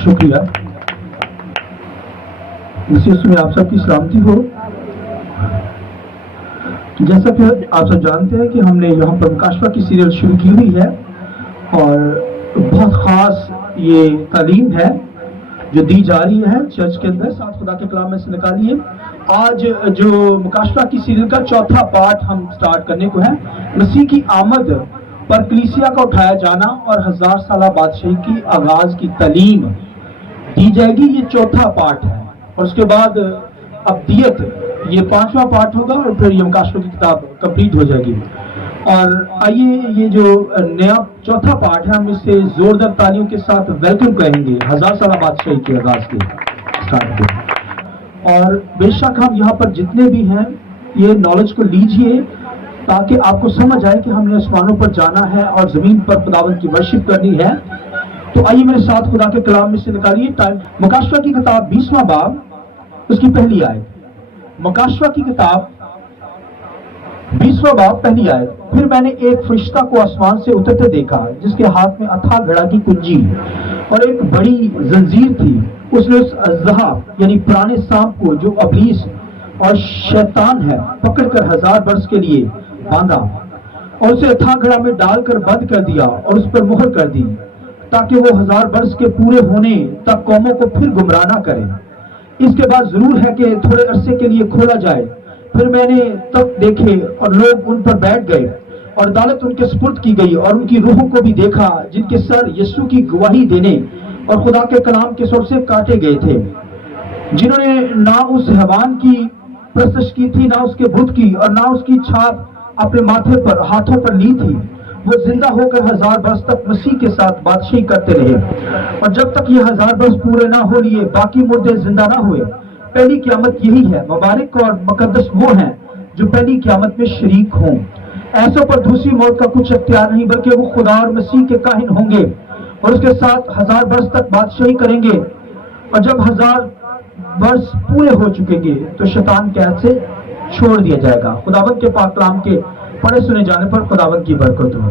شکریہ. مسیح میں آپ سب کی سلامتی ہو. جیسا کہ آپ سب جانتے ہیں کہ ہم نے یہاں پر مکاشفہ کی سیریل شروع کی ہوئی ہے اور بہت خاص یہ تعلیم ہے جو دی جا رہی ہے چرچ کے اندر. ساتھ خدا کے کلام میں سے نکالیے. آج جو مکاشفہ کی سیریل کا چوتھا پارٹ ہم سٹارٹ کرنے کو ہے، مسیح کی آمد پر کلیسیا کا اٹھایا جانا اور 1000 سالہ بادشاہی کی آغاز کی تعلیم دی جائے گی. یہ چوتھا پارٹ ہے اور اس کے بعد ابدیت یہ 5واں پارٹ ہوگا اور پھر یہ مکاشفہ کی کتاب کمپلیٹ ہو جائے گی. اور آئیے یہ جو نیا چوتھا پارٹ ہے ہم اس سے زوردار تالیوں کے ساتھ ویلکم کہیں گے 1000 سالہ بادشاہی کے آغاز کے سٹارٹ کے. اور بے شک ہم یہاں پر جتنے بھی ہیں یہ نالج کو لیجئے تاکہ آپ کو سمجھ آئے کہ ہم نے آسمانوں پر جانا ہے اور زمین پر خداوند کی ورشپ کرنی ہے. تو آئیے میرے ساتھ خدا کے کلام میں سے نکالیے ٹائم. مکاشفہ کی کتاب 20واں باب اس کی پہلی آیت. مکاشفہ کی کتاب 20واں باب پہلی آیت. پھر میں نے ایک فرشتہ کو آسمان سے اترتے دیکھا جس کے ہاتھ میں اتھا گھڑا کی کنجی اور ایک بڑی زنجیر تھی. اس نے اس اژدہا یعنی پرانے سانپ کو جو ابلیس اور شیطان ہے پکڑ کر 1000 برس کے لیے باندھا اور اسے اتھا گھڑا میں ڈال کر بند کر دیا اور اس پر مہر کر دی تاکہ وہ 1000 برس کے پورے ہونے تک قوموں کو پھر گمراہ نہ کرے. اس کے بعد ضرور ہے کہ تھوڑے عرصے کے لیے کھولا جائے. پھر میں نے تخت دیکھے اور لوگ ان پر بیٹھ گئے اور عدالت ان کے سپرد کی گئی اور ان کی روحوں کو بھی دیکھا جن کے سر یسوع کی گواہی دینے اور خدا کے کلام کے سر سے کاٹے گئے تھے، جنہوں نے نہ اس حیوان کی پرستش کی تھی نہ اس کے بت کی اور نہ اس کی چھاپ اپنے ماتھے پر ہاتھوں پر لی تھی. وہ زندہ ہو کر 1000 برس تک مسیح کے ساتھ بادشاہی کرتے رہے اور جب تک یہ 1000 برس پورے نہ ہو لیے باقی مردے زندہ نہ ہوئے. پہلی قیامت یہی ہے. مبارک اور مقدس وہ ہیں جو پہلی قیامت میں شریک ہوں. ایسوں پر دوسری موت کا کچھ اختیار نہیں بلکہ وہ خدا اور مسیح کے کاہن ہوں گے اور اس کے ساتھ 1000 برس تک بادشاہی کریں گے. اور جب 1000 برس پورے ہو چکیں گے تو شیطان قید سے چھوڑ دیا جائے گا. خداوند کے پاک کلام کے پڑھے سنے جانے پر خداوند کی برکت ہو.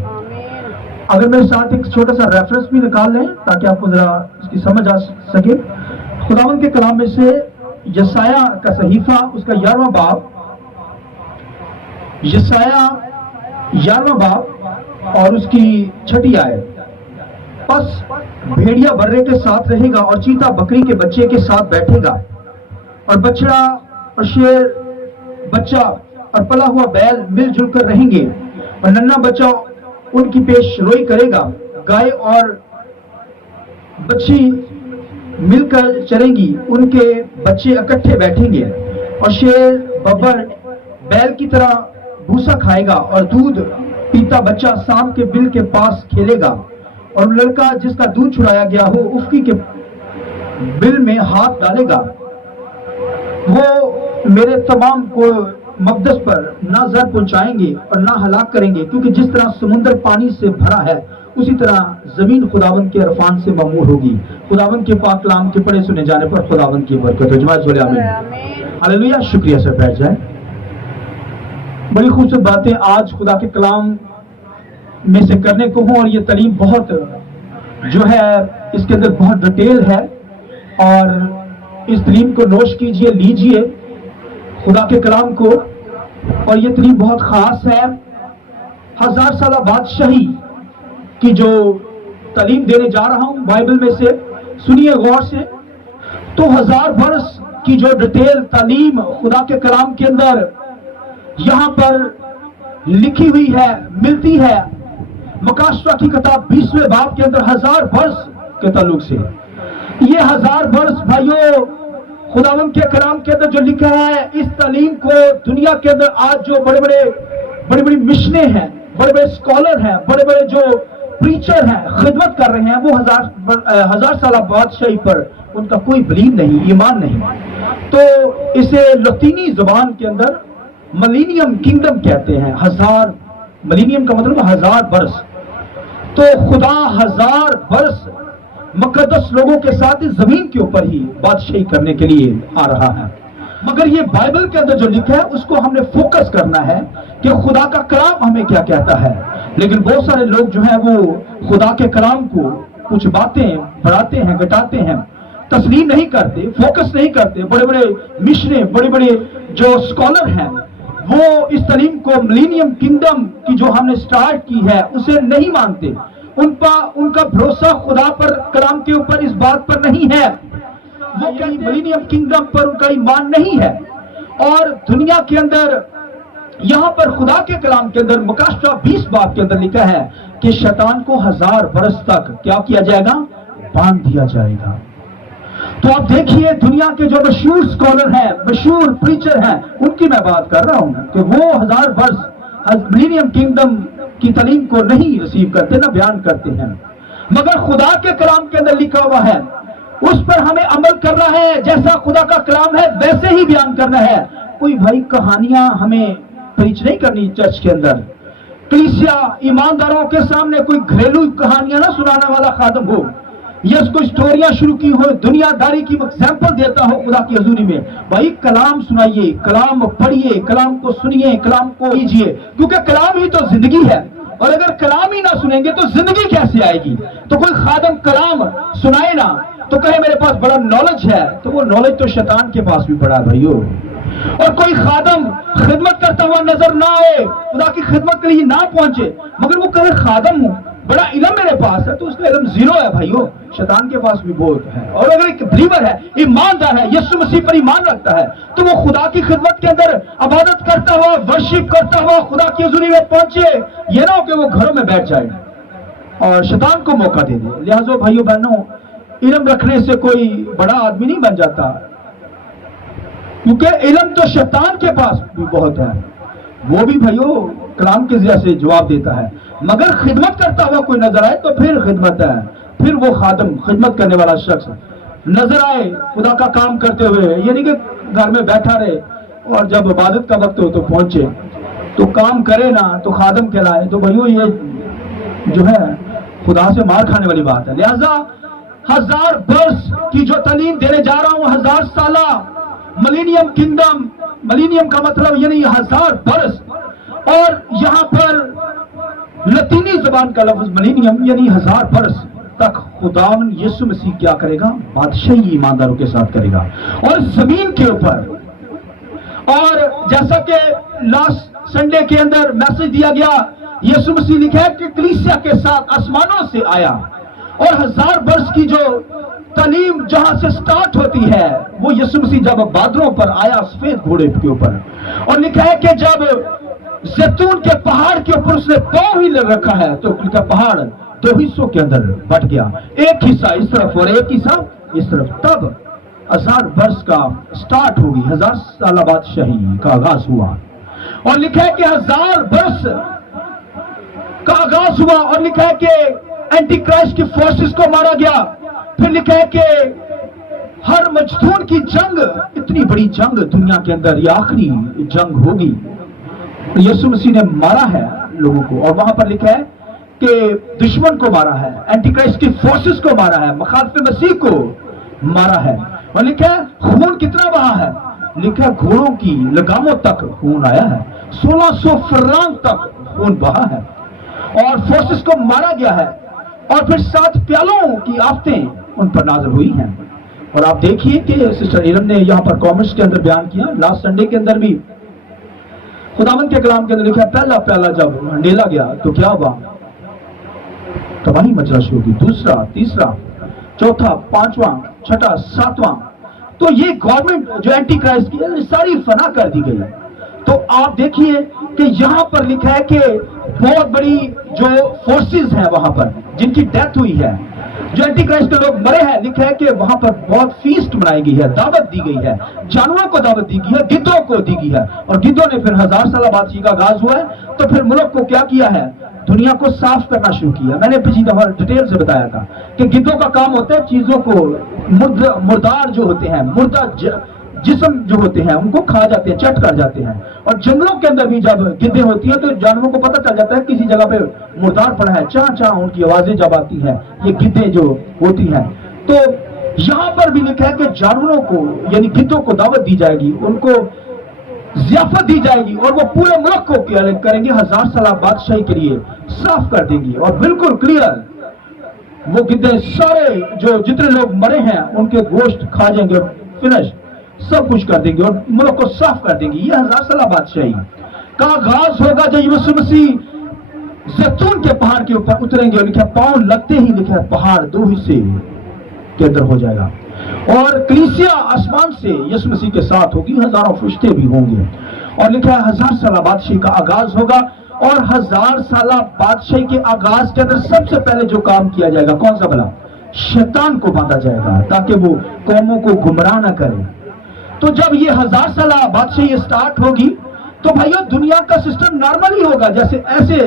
اگر میرے ساتھ ایک چھوٹا سا ریفرنس بھی نکال لیں تاکہ آپ کو ذرا اس کی سمجھ آ سکے. خداوند کے کلام میں سے یسایہ کا صحیفہ اس کا 11واں باب، یسایہ 11واں باب اور اس کی 6 آیت. پس بھیڑیا برے کے ساتھ رہے گا اور چیتا بکری کے بچے کے ساتھ بیٹھے گا اور بچڑا اور شیر بچہ اور پلا ہوا بیل مل جل کر رہیں گے اور ننھا بچہ ان کی پیش روئی کرے گا. گائے اور بچی مل کر چریں گی، ان کے بچے اکٹھے بیٹھیں گے اور شیر ببر بیل کی طرح بھوسا کھائے گا اور دودھ پیتا بچہ سانپ کے بل کے پاس کھیلے گا اور لڑکا جس کا دودھ چھڑایا گیا ہو افقی کے بل میں ہاتھ ڈالے گا. وہ میرے تمام کو مقدس پر نہ زر پہنچائیں گے اور نہ ہلاک کریں گے، کیونکہ جس طرح سمندر پانی سے بھرا ہے اسی طرح زمین خداوند کے عرفان سے معمور ہوگی. خداوند کے پاک کلام کے پڑھے سنے جانے پر خداوند کی برکت ہو. جماعت بولے آمین. ہلیلویا. شکریہ سر، بیٹھ جائیں. بڑی خوبصورت باتیں آج خدا کے کلام میں سے کرنے کو ہوں اور یہ تعلیم بہت جو ہے اس کے اندر بہت ڈیٹیل ہے اور اس تعلیم کو نوش کیجئے، لیجئے خدا کے کلام کو. اور یہ تعلیم بہت خاص ہے. 1000 سالہ بادشاہی کی جو تعلیم دینے جا رہا ہوں بائبل میں سے سنیے غور سے. تو 1000 برس کی جو ڈیٹیل تعلیم خدا کے کلام کے اندر یہاں پر لکھی ہوئی ہے، ملتی ہے مکاشفہ کی کتاب 20ویں باب کے اندر 1000 برس کے تعلق سے. یہ 1000 برس بھائیوں خداوند کے کلام کے اندر جو لکھا ہے، اس تعلیم کو دنیا کے اندر آج جو بڑی بڑی مشنیں ہیں، بڑے بڑے اسکالر ہیں، بڑے بڑے جو پریچر ہیں خدمت کر رہے ہیں، وہ 1000 سالہ بادشاہی پر ان کا کوئی بلیو نہیں، ایمان نہیں. تو اسے لطینی زبان کے اندر ملینیم کنگڈم کہتے ہیں. 1000 ملینیم کا مطلب 1000 برس. تو خدا 1000 برس مقدس لوگوں کے ساتھ اس زمین کے اوپر ہی بادشاہی کرنے کے لیے آ رہا ہے. مگر یہ بائبل کے اندر جو لکھا ہے اس کو ہم نے فوکس کرنا ہے کہ خدا کا کلام ہمیں کیا کہتا ہے. لیکن بہت سارے لوگ جو ہیں وہ خدا کے کلام کو کچھ باتیں بڑھاتے ہیں گھٹاتے ہیں، تسلیم نہیں کرتے، فوکس نہیں کرتے. بڑے بڑے مشنیں، بڑے بڑے جو اسکالر ہیں وہ اس تعلیم کو ملینیم کنگڈم کی جو ہم نے سٹارٹ کی ہے اسے نہیں مانتے. ان کا بھروسہ خدا پر، کلام کے اوپر اس بات پر نہیں ہے. وہ ملینیم کنگڈم پر ان کا ایمان نہیں ہے. اور دنیا کے اندر یہاں پر خدا کے کلام کے اندر مکاشفہ 20 باب کے اندر لکھا ہے کہ شیطان کو 1000 برس تک کیا کیا جائے گا؟ باندھ دیا جائے گا. تو آپ دیکھیے دنیا کے جو مشہور اسکالر ہیں، مشہور پریچر ہیں، ان کی میں بات کر رہا ہوں کہ وہ 1000 برس ملینیم کنگڈم کی تعلیم کو نہیں ریسیو کرتے، نہ بیان کرتے ہیں. مگر خدا کے کلام کے اندر لکھا ہوا ہے، اس پر ہمیں عمل کرنا ہے. جیسا خدا کا کلام ہے ویسے ہی بیان کرنا ہے. کوئی بھائی کہانیاں ہمیں پریچ نہیں کرنی چرچ کے اندر. کلیسیا ایمانداروں کے سامنے کوئی گھریلو کہانیاں نہ سنانے والا خادم ہو، یا اس کو اسٹوریاں شروع کی ہو، دنیا داری کی ایگزامپل دیتا ہو خدا کی حضوری میں. بھائی کلام سنائیے، کلام پڑھیے، کلام کو سنیے، کلام کو لیجیے، کیونکہ کلام ہی تو زندگی ہے. اور اگر کلام ہی نہ سنیں گے تو زندگی کیسے آئے گی؟ تو کوئی خادم کلام سنائے نا تو کہے میرے پاس بڑا نالج ہے، تو وہ نالج تو شیطان کے پاس بھی بڑا ہے بھائیو. اور کوئی خادم خدمت کرتا ہوا نظر نہ آئے، خدا کی خدمت کے لیے نہ پہنچے، مگر وہ کہے خادم ہوں، بڑا علم میرے پاس ہے، تو اس کا علم زیرو ہے بھائیو. شیطان کے پاس بھی بہت ہے. اور اگر ایک بلیور ہے، ایماندار ہے، یسوع مسیح پر ایمان رکھتا ہے، تو وہ خدا کی خدمت کے اندر عبادت کرتا ہوا، ورشپ کرتا ہوا خدا کی حضوری میں پہنچے. یہ نہ ہو کہ وہ گھروں میں بیٹھ جائے اور شیطان کو موقع دے دے. لہٰذا بھائیو بہنوں، علم رکھنے سے کوئی بڑا آدمی نہیں بن جاتا، کیونکہ علم تو شیطان کے پاس بھی بہت ہے. وہ بھی بھائیو کلام کے ذریعے سے جواب دیتا ہے. مگر خدمت کرتا ہوا کوئی نظر آئے تو پھر خدمت ہے. پھر وہ خادم، خدمت کرنے والا شخص نظر آئے خدا کا کام کرتے ہوئے، یہ نہیں کہ گھر میں بیٹھا رہے اور جب عبادت کا وقت ہو تو پہنچے، تو کام کرے نا تو خادم کہلائے. تو بھائیو یہ جو ہے خدا سے مار کھانے والی بات ہے. لہذا 1000 برس کی جو تعلیم دینے جا رہا ہوں، 1000 سالہ ملینیم کنگڈم، ملینیم کا مطلب یعنی 1000 برس. اور یہاں پر لطینی زبان کا لفظ ملینیم یعنی 1000 برس تک خداوند یسوع مسیح کیا کرے گا؟ بادشاہی ایمانداروں کے ساتھ کرے گا اور زمین کے اوپر. اور جیسا کہ لاسٹ سنڈے کے اندر میسج دیا گیا، یسوع مسیح لکھا ہے کہ کلیسیا کے ساتھ آسمانوں سے آیا. اور 1000 برس کی جو تعلیم جہاں سے سٹارٹ ہوتی ہے وہ یسوع مسیح جب بادلوں پر آیا سفید گھوڑے کے اوپر، اور لکھا ہے کہ جب زیتون کے پہاڑ کے اوپر اس نے پاؤں ہی رکھا ہے تو پہاڑ 2 حصوں کے اندر بٹ گیا، ایک حصہ اس طرف اور ایک حصہ اس طرف. تب 1000 برس کا سٹارٹ ہوگی، 1000 سالہ بادشاہی کا آغاز ہوا. اور لکھا ہے کہ 1000 برس کا آغاز ہوا، اور لکھا ہے کہ اینٹی کرائسٹ کی فورسز کو مارا گیا. پھر لکھا ہے کہ ہر مجدون کی جنگ، اتنی بڑی جنگ دنیا کے اندر، یہ آخری جنگ ہوگی. یسوع مسیح نے مارا ہے لوگوں کو، اور وہاں پر لکھا ہے کہ دشمن کو مارا ہے، اینٹی کرائسٹ کی فورسز کو مارا ہے، مخالف مسیح کو مارا ہے. اور لکھا ہے خون کتنا بہا ہے، لکھا ہے گھوڑوں کی لگاموں تک خون آیا ہے، 1600 فرلانگ تک خون بہا ہے اور فورسز کو مارا گیا ہے. اور پھر 7 پیالوں کی آفتیں ان پر نازل ہوئی ہیں. اور آپ دیکھیے کہ سسٹر ایرن نے یہاں پر کامنٹس کے اندر بیان کیا، لاسٹ سنڈے کے اندر بھی خداوند کے کلام کے اندر لکھا ہے پہلا پیالہ جب ڈیلا گیا تو کیا ہوا؟ تباہی مچنا شروع کی. دوسرا، تیسرا، چوتھا، پانچواں، چھٹا، ساتواں. تو یہ گورنمنٹ جو اینٹی کرائسٹ کی ساری فنا کر دی گئی. تو آپ دیکھیے کہ یہاں پر لکھا ہے کہ بہت بڑی جو فورسز ہیں وہاں پر جن کی ڈیتھ ہوئی ہے، جو اینٹی کرائسٹ کے لوگ مرے ہیں، لکھا ہے کہ وہاں پر بہت فیسٹ منائی گئی ہے، دعوت دی گئی ہے، جانوروں کو دعوت دی گئی ہے، گدھوں کو دی گئی ہے. اور گدھوں نے پھر 1000 سالہ بادشاہی کا آغاز ہوا ہے. تو پھر ملک کو کیا کیا ہے؟ دنیا کو صاف کرنا شروع کیا. میں نے پچھلی دفعہ ڈیٹیل سے بتایا تھا کہ گدھوں کا کام ہوتا ہے چیزوں کو، مردار جو ہوتے ہیں، مردہ جسم جو ہوتے ہیں ان کو کھا جاتے ہیں، چٹ کر جاتے ہیں. اور جنگلوں کے اندر بھی جب گدھیں ہوتی ہیں تو جانوروں کو پتہ چل جاتا ہے کسی جگہ پہ مردار پڑا ہے، چاں چاں ان کی آوازیں جب آتی ہیں، یہ گدھیں جو ہوتی ہیں. تو یہاں پر بھی لکھا ہے کہ جانوروں کو یعنی گدھوں کو دعوت دی جائے گی، ان کو ضیافت دی جائے گی، اور وہ پورے ملک کو کریں گے 1000 سالہ بادشاہی کے لیے صاف کر دیں گی. اور بالکل کلیئر وہ گدے سارے جو جتنے لوگ مرے ہیں ان کے گوشت کھا جائیں گے، فنش سب کچھ کر دیں گے اور ملک کو صاف کر دیں گے۔ یہ 1000 سالہ بادشاہی کا آغاز ہوگا جب یسوع مسیح زیتون کے پہاڑ کے اوپر اتریں گے اور لکھا پاؤں لگتے ہی لکھا پہاڑ 2 حصے کے اندر ہو جائے گا، اور کلیسیا آسمان سے یسوع مسیح کے ساتھ ہوگی، ہزاروں فرشتے بھی ہوں گے، اور لکھا ہے 1000 سالہ بادشاہی کا آغاز ہوگا۔ اور 1000 سالہ بادشاہی کے آغاز کے اندر سب سے پہلے جو کام کیا جائے گا کون سا بلا؟ شیطان کو باندھا جائے گا تاکہ وہ قوموں کو گمراہ نہ کرے۔ تو جب یہ 1000 سالہ بادشاہی اسٹارٹ ہوگی تو بھائیو دنیا کا سسٹم نارمل ہی ہوگا، جیسے ایسے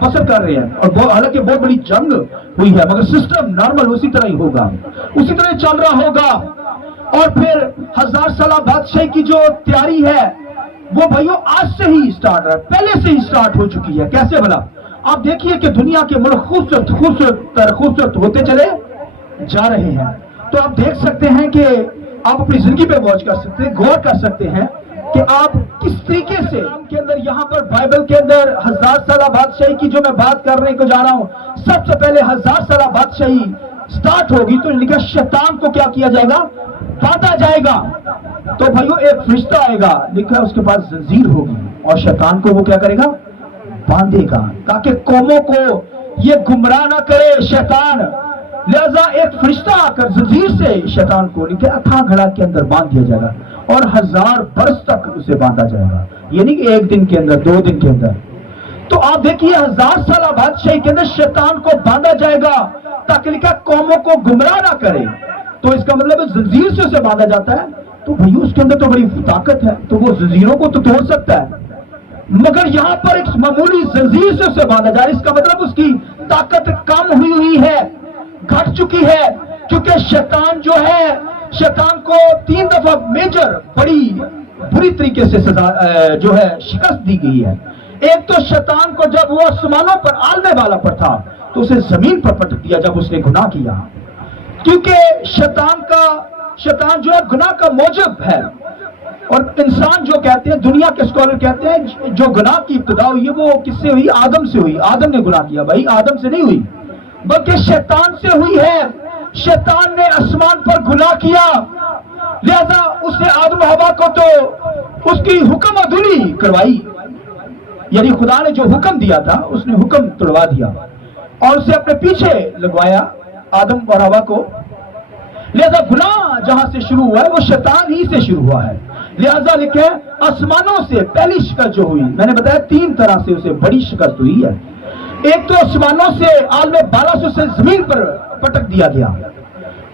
بسر کر رہے ہیں، اور حالانکہ بہت بڑی جنگ ہوئی ہے مگر سسٹم نارمل اسی طرح ہی ہوگا، اسی طرح چل رہا ہوگا۔ اور پھر 1000 سالہ بادشاہی کی جو تیاری ہے وہ بھائیو آج سے ہی سٹارٹ ہے، پہلے سے ہی سٹارٹ ہو چکی ہے۔ کیسے بھلا؟ آپ دیکھیے کہ دنیا کے ملک خوبصورت ہوتے چلے جا رہے ہیں، تو آپ دیکھ سکتے ہیں کہ آپ اپنی زندگی پہ غور کر سکتے ہیں، غور کر سکتے ہیں کہ آپ کس طریقے سے کے اندر یہاں پر بائبل کے اندر 1000 سالہ بادشاہی کی جو میں بات کرنے کو جا رہا ہوں، سب سے پہلے 1000 سالہ بادشاہی سٹارٹ ہوگی تو لکھا شیطان کو کیا کیا جائے گا؟ باندھا جائے گا۔ تو بھائیو ایک فرشتہ آئے گا، لکھا اس کے پاس زنجیر ہوگی اور شیطان کو وہ کیا کرے گا؟ باندھے گا تاکہ قوموں کو یہ گمراہ نہ کرے شیطان۔ لہذا ایک فرشتہ آ کر زنجیر سے شیطان کو لکھے اتھا گھڑا کے اندر باندھ دیا جائے گا اور 1000 برس تک اسے باندھا جائے گا، یعنی کہ 1 دن کے اندر 2 دن کے اندر۔ تو آپ دیکھیے 1000 سالہ بادشاہی کے اندر شیطان کو باندھا جائے گا تاکہ لکھا قوموں کو گمراہ نہ کرے۔ تو اس کا مطلب زنجیر سے اسے باندھا جاتا ہے تو بھائیو اس کے اندر تو بڑی طاقت ہے، تو وہ زنجیروں کو تو توڑ سکتا ہے، مگر یہاں پر ایک معمولی زنجیر سے اسے باندھا جا رہا ہے، اس کا مطلب اس کی طاقت کم ہوئی ہے، گھٹ چکی ہے، کیونکہ شیطان جو ہے، شیطان کو 3 دفعہ میجر بڑی بری طریقے سے سزا جو ہے شکست دی گئی ہے۔ ایک تو شیطان کو جب وہ آسمانوں پر عالم والا پر تھا تو اسے زمین پر پٹک دیا جب اس نے گناہ کیا، کیونکہ شیطان جو ہے گناہ کا موجب ہے، اور انسان جو کہتے ہیں، دنیا کے اسکالر کہتے ہیں جو گناہ کی ابتدا ہوئی ہے وہ کس سے ہوئی؟ آدم سے ہوئی۔ آدم نے گناہ کیا، بھائی آدم سے نہیں ہوئی بلکہ شیطان سے ہوئی ہے۔ شیطان نے آسمان پر گناہ کیا، لہذا اس نے آدم و حوا کو تو اس کی حکم ادھوری کروائی، یعنی خدا نے جو حکم دیا تھا اس نے حکم توڑوا دیا اور اسے اپنے پیچھے لگوایا آدم اور حوا کو۔ لہذا گناہ جہاں سے شروع ہوا ہے وہ شیطان ہی سے شروع ہوا ہے۔ لہذا لکھے آسمانوں سے پہلی شکست جو ہوئی، میں نے بتایا 3 طرح سے اسے بڑی شکست ہوئی ہے۔ ایک تو آسمانوں سے عالم بالا سے اسے زمین پر پٹک دیا گیا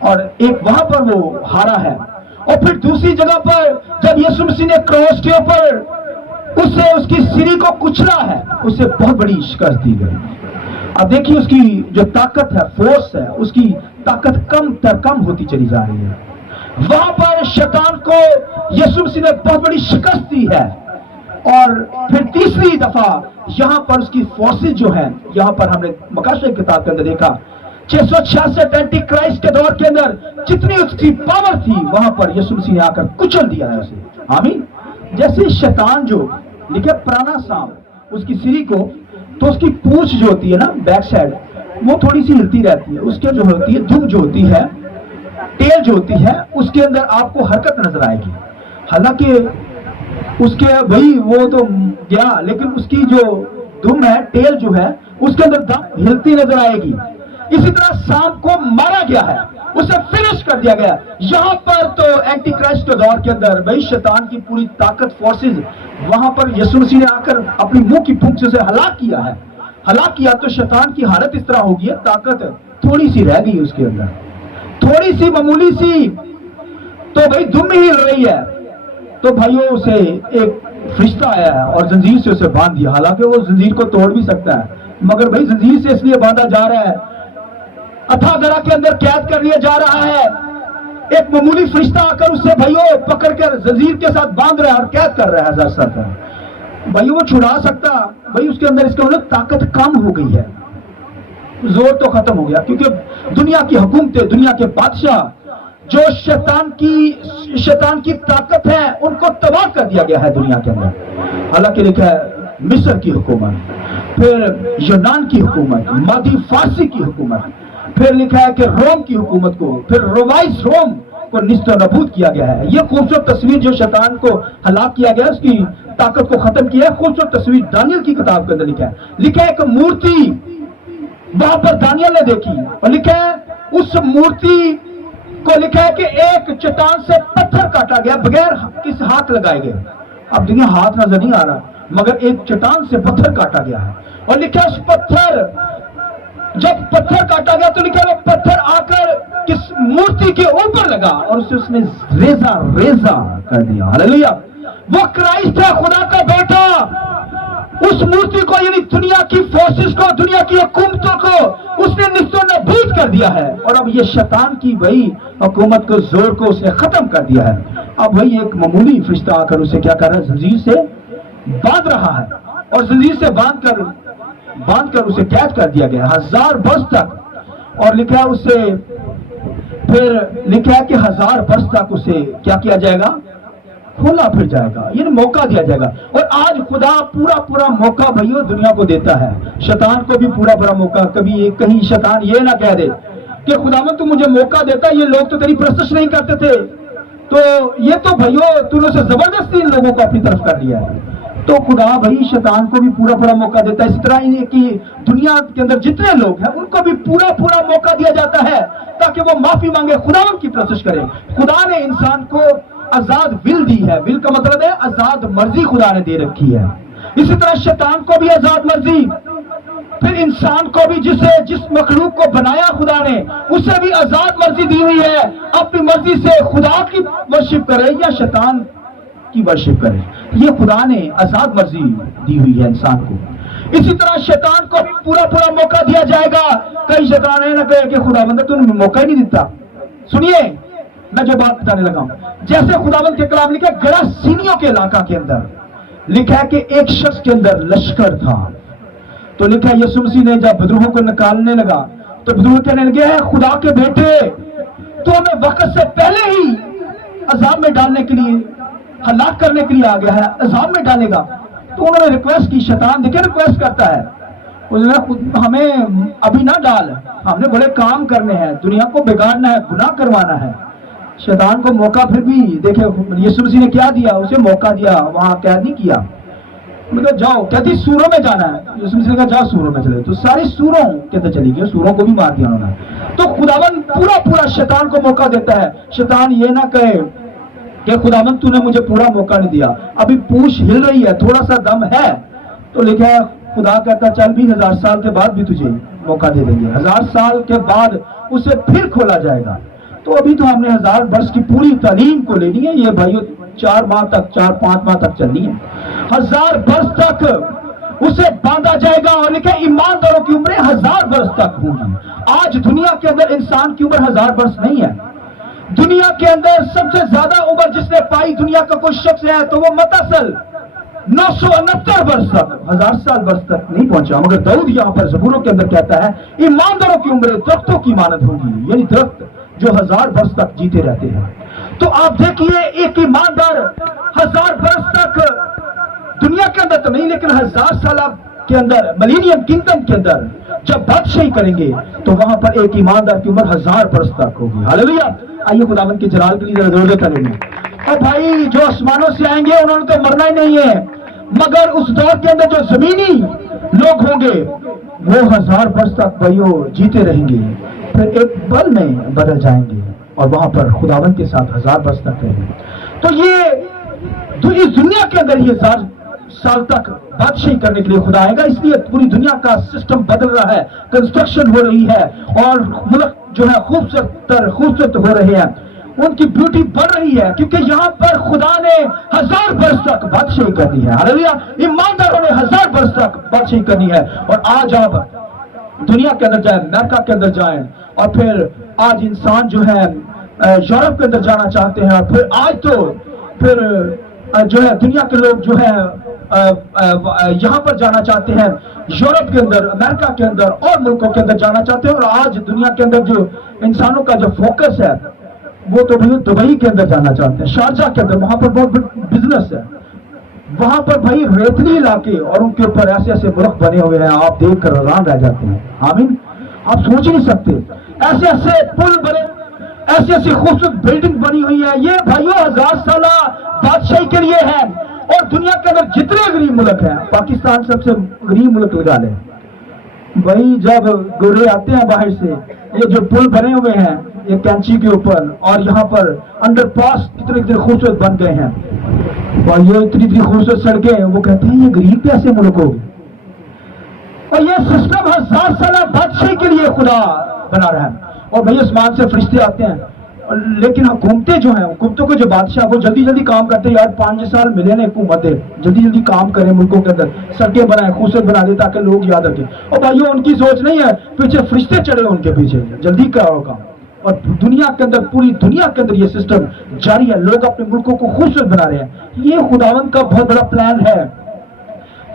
اور ایک وہاں پر وہ ہارا ہے، اور پھر دوسری جگہ پر جب یسوع مسیح نے کراس کے اوپر اسے اس کی سری کو کچلا ہے، اسے بہت بڑی شکست دی گئی۔ اب دیکھیے اس کی جو طاقت ہے، فورس ہے، اس کی طاقت کم تر کم ہوتی چلی جا رہی ہے۔ وہاں پر شیطان کو یسوع مسیح نے بہت بڑی شکست دی ہے، اور پھر تیسری دفعہ یہاں پر اس کی فورسز جو ہیں، یہاں پر ہم نے مکاشفہ کی کتاب کے اندر دیکھا 666 اینٹی کرائسٹ کے دور کے اندر جتنی اس کی پاور تھی وہاں پر یسوع مسیح نے آ کر کچل دیا ہے اسے۔ آمین۔ جیسے شیطان جو لکھے پرانا سانپ اس کی سری کو، تو اس کی پونچھ جو ہوتی ہے نا بیک سائڈ وہ تھوڑی سی ہلتی رہتی ہے، اس کے جو ہوتی ہے دم جو ہوتی ہے، ٹیل جو ہوتی ہے، اس کے اندر آپ کو حرکت نظر آئے گی، حالانکہ اس کے وہی وہ تو گیا، لیکن اس کی جو دم ہے، ٹیل جو ہے، اس کے اندر دم ہلتی نظر آئے گی۔ اسی طرح سانپ کو مارا گیا ہے، اسے فنش کر دیا گیا۔ یہاں پر تو اینٹی کرائسٹ کے دور کے اندر بھائی شیطان کی پوری طاقت، فورسز، وہاں پر یسوع مسیح نے آ کر اپنی منہ کی پھونک سے اسے ہلاک کیا ہے۔ ہلاک کیا تو شیطان کی حالت اس طرح ہوگی ہے، طاقت تھوڑی سی رہ گئی اس کے اندر، تھوڑی سی معمولی سی، تو بھائی دم ہی ہل رہی ہے۔ تو بھائیوں اسے ایک فرشتہ آیا ہے اور زنجیر سے اسے باندھ دیا، حالانکہ وہ زنجیر کو توڑ بھی سکتا ہے، مگر بھائی زنجیر سے اس لیے باندھا جا رہا ہے، اتھا گڑھا کے اندر قید کر لیا جا رہا ہے۔ ایک معمولی فرشتہ آ کر اسے بھائیوں پکڑ کر زنجیر کے ساتھ باندھ رہا ہے اور قید کر رہا ہے 1000 سال تک۔ بھائیوں وہ چھڑا سکتا، بھائی اس کے اندر اس کا مطلب طاقت کم ہو گئی ہے، زور تو ختم ہو گیا، کیونکہ دنیا کی حکومتیں، دنیا کے بادشاہ جو شیطان کی طاقت ہے ان کو تباہ کر دیا گیا ہے دنیا کے اندر۔ حالانکہ لکھا ہے مصر کی حکومت، پھر یونان کی حکومت، مادی فارسی کی حکومت، پھر لکھا ہے کہ روم کی حکومت کو، پھر رومائز روم کو نیست و نابود کیا گیا ہے. یہ خوبصورت تصویر جو شیطان کو ہلاک کیا گیا، اس کی طاقت کو ختم کیا ہے، خوبصورت تصویر دانیل کی کتاب کے اندر لکھا ہے کہ مورتی وہاں پر دانیل نے دیکھی، اور لکھا ہے اس مورتی کو لکھا ہے کہ ایک چٹان سے پتھر کاٹا گیا بغیر کس ہاتھ لگائے گئے. اب دیکھیں ہاتھ نظر نہیں آ رہا، مگر ایک چٹان سے پتھر کاٹا گیا ہے. اور لکھا ہے اس پتھر، جب پتھر کاٹا گیا تو لکھا ہے وہ پتھر آ کر کس مورتی کے اوپر لگا اور اسے اس نے ریزہ ریزہ کر دیا. ہاللیلویا. وہ کرائسٹ ہے، خدا کا بیٹا. اس مورتی کو یعنی دنیا کی فورسز کو، دنیا کی حکومتوں کو اس نے نیست و نابود کر دیا ہے. اور اب یہ شیطان کی وہی حکومت کو، زور کو اس نے ختم کر دیا ہے. اب وہی ایک معمولی فرشتہ آ کر اسے کیا کر رہا ہے؟ زنجیر سے باندھ رہا ہے، اور زنجیر سے باندھ کر اسے قید کر دیا گیا 1000 برس تک. اور لکھا ہے اسے، پھر لکھا ہے کہ 1000 برس تک اسے کیا کیا جائے گا؟ کھولا پھر جائے گا، یعنی موقع دیا جائے گا. اور آج خدا پورا موقع بھائیو دنیا کو دیتا ہے، شیطان کو بھی پورا موقع. کبھی کہیں شیطان یہ نہ کہہ دے کہ خداوند تو مجھے موقع دیتا، یہ لوگ تو تیری پرستش نہیں کرتے تھے، تو یہ تو بھائیو تو نے زبردستی ان لوگوں کو اپنی طرف کر لیا ہے. تو خدا بھائی شیطان کو بھی پورا موقع دیتا ہے. اس طرح کہ دنیا کے اندر جتنے لوگ ہیں ان کو بھی پورا موقع دیا جاتا ہے تاکہ وہ معافی مانگے، خداوند کی پرستش کرے. خدا نے انسان کو آزاد ول دی ہے. ول کا مطلب ہے آزاد مرضی خدا نے دے رکھی ہے. اسی طرح شیطان کو بھی آزاد مرضی، پھر انسان کو بھی جس مخلوق کو بنایا خدا نے اسے بھی آزاد مرضی دی ہوئی ہے. اپنی مرضی سے خدا کی ورشپ کرے یا شیطان کی ورشپ کرے. یہ خدا نے آزاد مرضی دی ہوئی ہے انسان کو. اسی طرح شیطان کو بھی پورا موقع دیا جائے گا. کئی شیطان ہے نہ کہے کہ خداوند تو نے موقع ہی نہیں دیتا. سنیے میں جو بات بتانے لگا ہوں، جیسے خداوند کے کلام لکھا ہے گراسینیوں کے علاقہ کے اندر لکھا ہے کہ ایک شخص کے اندر لشکر تھا. تو لکھا ہے یسوع مسیح نے جب بدروہوں کو نکالنے لگا تو بدروہ کہنے لگے ہیں خدا کے بیٹے تو ہمیں وقت سے پہلے ہی عذاب میں ڈالنے کے لیے، ہلاک کرنے کے لیے آ گیا ہے، عذاب میں ڈالے گا. تو انہوں نے ریکویسٹ کی. شیطان دیکھیں ریکویسٹ کرتا ہے، ہمیں ابھی نہ ڈال، ہم نے بڑے کام کرنے ہیں، دنیا کو بگاڑنا ہے، گناہ کروانا ہے. شیطان کو موقع پھر بھی دیکھیں یسوع مسیح نے کیا دیا، اسے موقع دیا، وہاں قید نہیں کیا. جاؤ، کہتی سوروں میں جانا ہے. یسوع مسیح نے کہا جاؤ سوروں میں چلے، تو ساری سوروں کے اندر چلی گئی، سوروں کو بھی مار دیا انہوں نے. تو خداوند پورا شیطان کو موقع دیتا ہے. شیطان یہ نہ کہے کہ خداوند تو نے مجھے پورا موقع نہیں دیا، ابھی پوچھ ہل رہی ہے، تھوڑا سا دم ہے. تو لکھا ہے خدا کہتا چل بھی 1000 سال کے بعد بھی تجھے موقع دے دیں گے. 1000 سال کے بعد اسے پھر کھولا جائے گا. تو ابھی تو ہم نے 1000 برس کی پوری تعلیم کو لینی ہے. یہ بھائیو 4 ماہ تک، 4-5 ماہ تک چلنی ہے. 1000 برس تک اسے باندھا جائے گا. اور لکھے ایمانداروں کی عمریں 1000 برس تک ہوں گی. آج دنیا کے اندر انسان کی عمر 1000 برس نہیں ہے. دنیا کے اندر سب سے زیادہ عمر جس نے پائی دنیا کا کوئی شخص ہے تو وہ متصل 969 برس تک، 1000 سال برس تک نہیں پہنچا. مگر داؤد یہاں پر زبوروں کے اندر کہتا ہے ایمانداروں کی عمریں درختوں کی مانند ہوگی، یعنی درخت جو 1000 برس تک جیتے رہتے ہیں. تو آپ دیکھیے ایک ایماندار 1000 برس تک دنیا کے اندر تو نہیں لیکن 1000 سال کے اندر ملینیم کنگڈم کے اندر جب بادشاہی کریں گے تو وہاں پر ایک ایماندار کی عمر 1000 برس تک ہوگی. ہاللیلویا. آئیے خداوند کے جلال کے لیے ذرا زور سے کریں گے. اور بھائی جو آسمانوں سے آئیں گے انہوں نے تو مرنا ہی نہیں ہے، مگر اس دور کے اندر جو زمینی لوگ ہوں گے وہ 1000 برس تک بھائیو جیتے رہیں گے، پھر ایک پل میں بدل جائیں گے اور وہاں پر خداوند کے ساتھ 1000 برس تک رہیں گے. تو یہ اس دنیا کے اندر یہ 1000 سال تک بادشاہی کرنے کے لیے خدا آئے گا. اس لیے پوری دنیا کا سسٹم بدل رہا ہے، کنسٹرکشن ہو رہی ہے اور ملک جو ہے خوبصورت ہو رہے ہیں، ان کی بیوٹی بڑھ رہی ہے کیونکہ یہاں پر خدا نے 1000 برس تک بادشاہی کرنی ہے. ہاللیلویا. ایمانداروں نے 1000 برس تک بادشاہی کرنی ہے. اور آج آپ دنیا کے اندر جائیں، امریکہ کے اندر جائیں، اور پھر آج انسان جو ہے یورپ کے اندر جانا چاہتے ہیں، اور پھر آج تو پھر جو ہے دنیا کے لوگ جو ہے یہاں پر جانا چاہتے ہیں، یورپ کے اندر، امریکہ کے اندر اور ملکوں کے اندر جانا چاہتے ہیں. اور آج دنیا کے اندر جو انسانوں کا جو فوکس ہے وہ تو بھائی دبئی کے اندر جانا چاہتے ہیں، شارجہ کے اندر، وہاں پر بہت بزنس ہے. وہاں پر بھائی ریتلی علاقے اور ان کے اوپر ایسے ملک بنے ہوئے ہیں، آپ دیکھ کر حیران رہ جاتے ہیں. آمین. آپ سوچ نہیں سکتے، ایسے ایسے پل بنے، ایسی ایسی خوبصورت بلڈنگ بنی ہوئی ہے. یہ بھائیوں 1000 سالہ بادشاہی کے لیے ہے. اور دنیا کے اندر جتنے غریب ملک ہیں، پاکستان سب سے غریب ملک لگا لیں بھائی، جب گورے آتے ہیں باہر سے، یہ جو پل بنے ہوئے ہیں یہ کینچی کے اوپر، اور یہاں پر انڈر پاس اتنے خوبصورت بن گئے ہیں اور یہ اتنی خوبصورت سڑکیں، وہ کہتے ہیں یہ غریب کیسے ملک ہوگی. اور یہ سسٹم 1000 سالہ بادشاہی کے لیے خدا بنا رہا ہے. اور بھائی آسمان سے فرشتے آتے ہیں، لیکن حکومتیں جو ہیں، حکومتوں کے جو بادشاہ، وہ جلدی جلدی کام کرتے ہیں. یار 5 سال ملے نا حکومتیں، جلدی جلدی کام کریں ملکوں کے اندر، سڑکیں بنائیں، خوبصورت بنا دیں تاکہ لوگ یاد رکھیں. اور بھائیوں ان کی سوچ نہیں ہے، پیچھے فرشتے چڑھے ان کے پیچھے، جلدی کرو کام. اور دنیا کے اندر، پوری دنیا کے اندر یہ سسٹم جاری ہے. لوگ اپنے ملکوں کو خوبصورت بنا رہے ہیں. یہ خداوند کا بہت بڑا پلان ہے.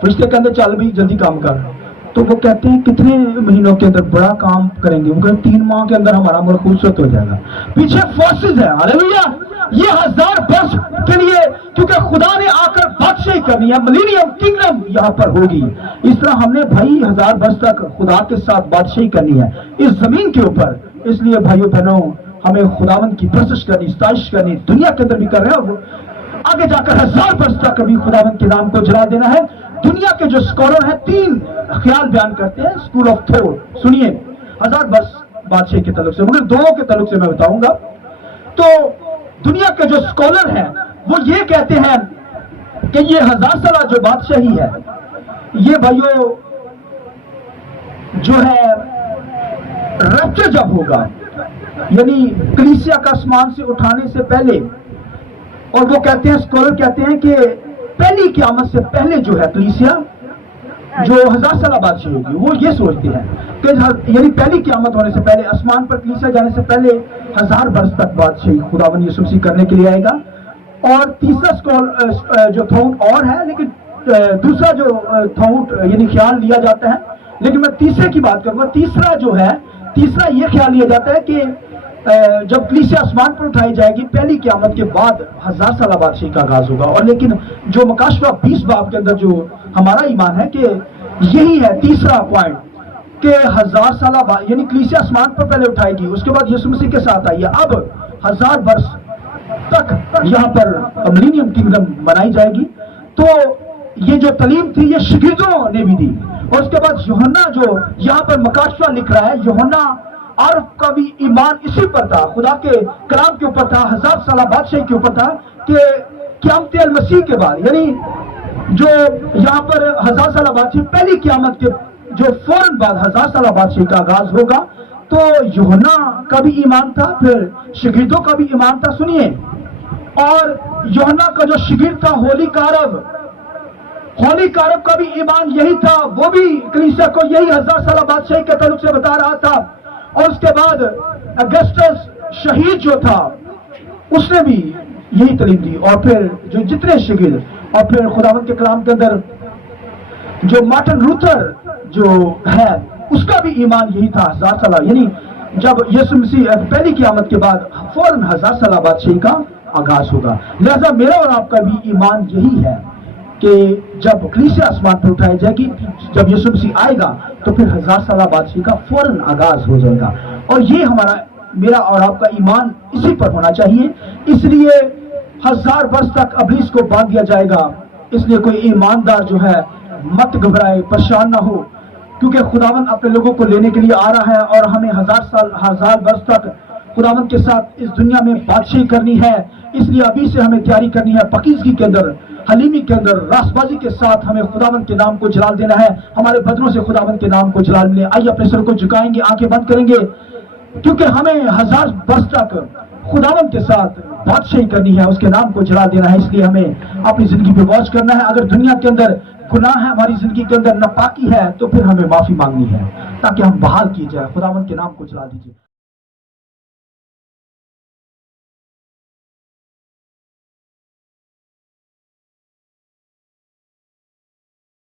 فرشتے کے اندر چل بھی جلدی کام کر. تو وہ کہتے ہیں کتنے مہینوں کے اندر بڑا کام کریں گے؟ وہ کہتے ہیں 3 ماہ کے اندر ہمارا ملک خوبصورت ہو جائے گا. پیچھے فورسز ہے، ہاللیلویا. یہ 1000 برس کے لیے، کیونکہ خدا نے آ کر بادشاہی کرنی ہے، ملینیم کنگڈم یہاں پر ہوگی. اس طرح ہم نے بھائی 1000 برس تک خدا کے ساتھ بادشاہی کرنی ہے اس زمین کے اوپر. اس لیے بھائیوں بہنوں ہمیں خداوند کی پرستش کرنی، ستائش کرنی، دنیا کے اندر بھی کر رہے ہیں، اور آگے جا کر 1000 برس تک کبھی خداوند کے نام کو جلا دینا ہے. دنیا کے جو اسکالر ہیں 3 خیال بیان کرتے ہیں اسکول آف تھوٹ. سنیے 1000 برس بادشاہی کے تعلق سے، مگر 2 کے تعلق سے میں بتاؤں گا. تو دنیا کے جو اسکالر ہیں وہ یہ کہتے ہیں کہ یہ 1000 سالہ جو بادشاہی ہے، یہ بھائیوں جو ہے ریپچر جب ہوگا، یعنی کلیسیا کا آسمان سے اٹھانے سے پہلے. اور وہ کہتے ہیں، اسکالر کہتے ہیں کہ پہلی قیامت سے پہلے جو ہے کلیسیا جو 1000 سالہ بادشاہی ہوگی، وہ یہ سوچتے ہیں کہ یعنی پہلی قیامت ہونے سے پہلے، آسمان پر کلیسیا جانے سے پہلے 1000 برس تک بادشاہی خداوند یسوع مسیح کرنے کے لیے آئے گا. اور تیسرا جو تھاٹ اور ہے، لیکن دوسرا جو تھاٹ یعنی خیال لیا جاتا ہے، لیکن میں تیسرے کی بات کروں گا. تیسرا جو ہے، تیسرا یہ خیال لیا جاتا ہے کہ جب کلیسیا آسمان پر اٹھائی جائے گی، پہلی قیامت کے بعد 1000 سالہ بادشاہی کا آغاز ہوگا. اور لیکن جو مکاشفہ 20 باب کے اندر جو ہمارا ایمان ہے کہ یہی ہے تیسرا پوائنٹ، کہ 1000 سالہ یعنی کلیسیا آسمان پر پہلے اٹھائے گی، اس کے بعد یسوع مسیح کے ساتھ آئی ہے. اب 1000 برس تک یہاں پر ملینیم کنگڈم بنائی جائے گی. تو یہ جو تعلیم تھی یہ شاگردوں نے بھی دی. اور اس کے بعد یوحنا جو یہاں پر مکاشفہ لکھ رہا ہے، یوحنا عرف کا بھی ایمان اسی پر تھا، خدا کے کلام کے اوپر تھا، 1000 سالہ بادشاہی کے اوپر تھا کہ قیامت المسیح کے بعد، یعنی جو یہاں پر 1000 سالہ بادشاہی، پہلی قیامت کے جو فوراً بعد 1000 سالہ بادشاہی کا آغاز ہوگا. تو یوحنا کا بھی ایمان تھا، پھر شاگردوں کا بھی ایمان تھا. سنیے، اور یوحنا کا جو شاگرد تھا ہولی کارب کا بھی ایمان یہی تھا. وہ بھی کلیسیا کو یہی 1000 سالہ بادشاہی کے تعلق سے بتا رہا تھا. اور اس کے بعد اگسٹس شہید جو تھا، اس نے بھی یہی تعلیم دی. اور پھر جو جتنے شاگرد، اور پھر خداوند کے کلام کے اندر جو مارٹن لوتھر جو ہے، اس کا بھی ایمان یہی تھا 1000 سالہ، یعنی جب یسوع مسیح پہلی قیامت کے بعد فوراً 1000 سالہ بادشاہی کا آغاز ہوگا. لہذا میرا اور آپ کا بھی ایمان یہی ہے کہ جب کلیسیا آسمان پر اٹھائی جائے گی، جب یسوع مسیح آئے گا، تو پھر 1000 سالہ بادشاہی کا فوراً آغاز ہو جائے گا. اور یہ میرا اور آپ کا ایمان اسی پر ہونا چاہیے. اس لیے 1000 برس تک ابلیس کو باندھ دیا جائے گا. اس لیے کوئی ایماندار جو ہے مت گھبرائے، پریشان نہ ہو، کیونکہ خداوند اپنے لوگوں کو لینے کے لیے آ رہا ہے. اور ہمیں 1000 برس تک خداوند کے ساتھ اس دنیا میں بادشاہی کرنی ہے. اس لیے ابھی سے ہمیں تیاری کرنی ہے، پاکیزگی کے اندر، حلیمی کے اندر، راست بازی کے ساتھ ہمیں خداوند کے نام کو جلال دینا ہے. ہمارے بدنوں سے خداوند کے نام کو جلال ملے. آئیے اپنے سر کو جھکائیں گے، آنکھیں بند کریں گے، کیونکہ ہمیں 1000 برس تک خداوند کے ساتھ بادشاہی کرنی ہے، اس کے نام کو جلال دینا ہے. اس لیے ہمیں اپنی زندگی پہ غور کرنا ہے. اگر دنیا کے اندر گناہ ہے، ہماری زندگی کے اندر ناپاکی ہے، تو پھر ہمیں معافی مانگنی ہے تاکہ ہم بحال کیے جائے. خداوند کے نام کو جلال دیجیے.